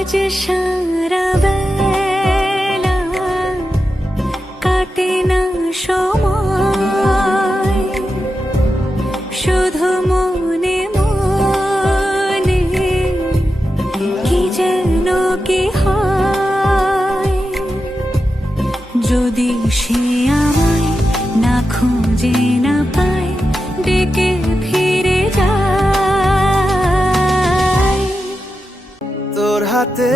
আজ সারা বেলা কাটে না সময়, শুধু মনে মনে কি যেন কি হয়। যদি সে আমায় না খুঁজে না পায়, ডেকে ফিরে যায় তোর হাতে।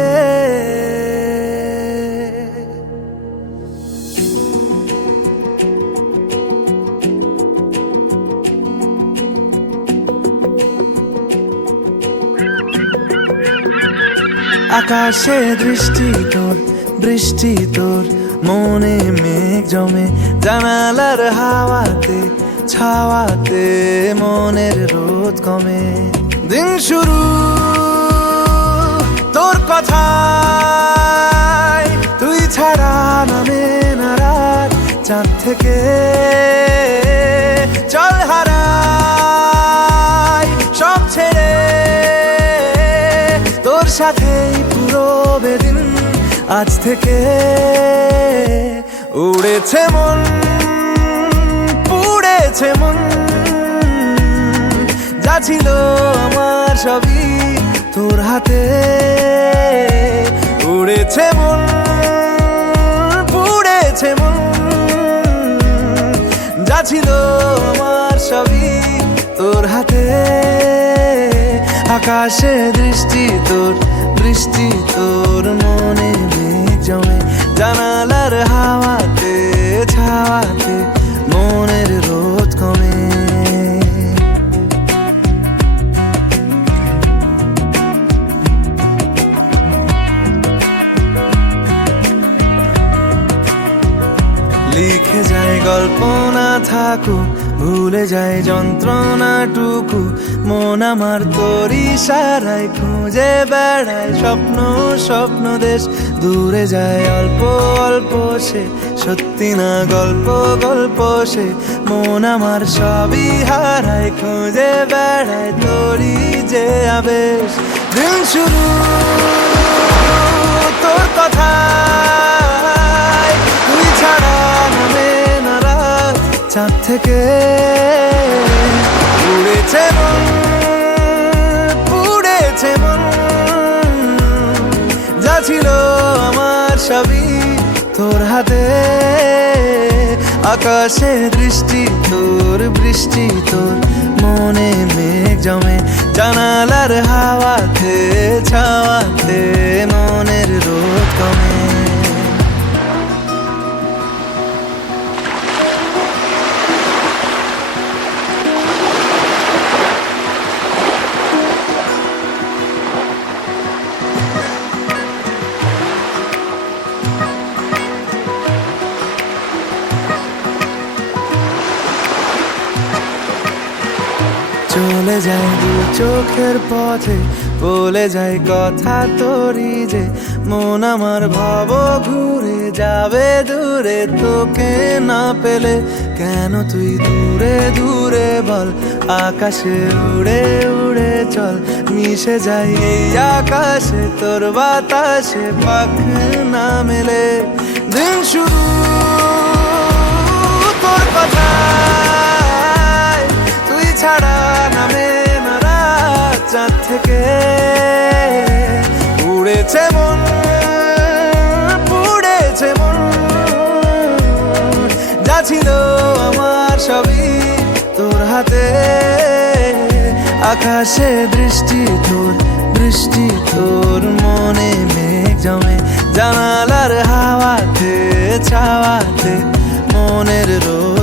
আকাশে দৃষ্টি তোর, বৃষ্টি তোর, মনে মেঘ জমে, জানালার হাওয়াতে ছাওয়াতে মনের রোদ কমে। দিন শুরু তোর কথায়, তুই ছাড়া নামে না রাত, চাঁদ থেকে চল হারাই সব ছেড়ে, তোর সাথেই পুরো বেদিন। আজ থেকে উড়েছে মন, পুড়েছে মন, যা ছিল আমার সবই তোর হাতে। উড়েছে মন, পুড়েছে মন, যা ছিল আমার সবই তোর হাতে। আকাশে দৃষ্টি তোর, বৃষ্টি তোর, মনে মেঘ জমে, জানালার হাওয়াতে ছাওয়াতে মনের রোদ কমে। লিখে যায় গল্প না থাকুক, ভুলে যায় যন্ত্রণাটুকু, মন আমার তোর ইশারায় খুঁজে বেড়ায় স্বপ্ন স্বপ্ন দেশ। দূরে যায় অল্প অল্প সে, সত্যি না গল্প গল্প সে, মন আমার সবই হারায় খুঁজে বেড়ায় তোরই যে আবেশ। দিন শুরু তোর কথায়, তুই ছাড়া নামে না রাত, চাঁদ থেকে উড়েছে মন, পুড়েছে মন, যা ছিল আমার সবই তোর হাতে। আকাশে দৃষ্টি তোর, বৃষ্টি তোর, মনে মেঘ জমে, জানালার হাওয়াতে ছাওয়াতে মনের রোদ কমে। চলে যায় দু চোখের পথে, বলে যায় কথা তোরই যে, মন আমার ভাব ঘুরে যাবে দূরে তোকে না পেলে। কেন তুই দূরে দূরে বল, আকাশে উড়ে উড়ে চল, মিশে যাই এই আকাশে তোর বাতাসে, পাখ না মেলে। দিন শুরু তোর কথায়, তুই ছাড়া নামে না রাত, চাঁদ থেকে উড়েছে মন, পুড়েছে মন, যা ছিল আমার সবই তোর হাতে। আকাশে দৃষ্টি তোর, বৃষ্টি তোর, মনে মেঘ জমে, জানালার হাওয়াতে ছাওয়াতে মনের রোদ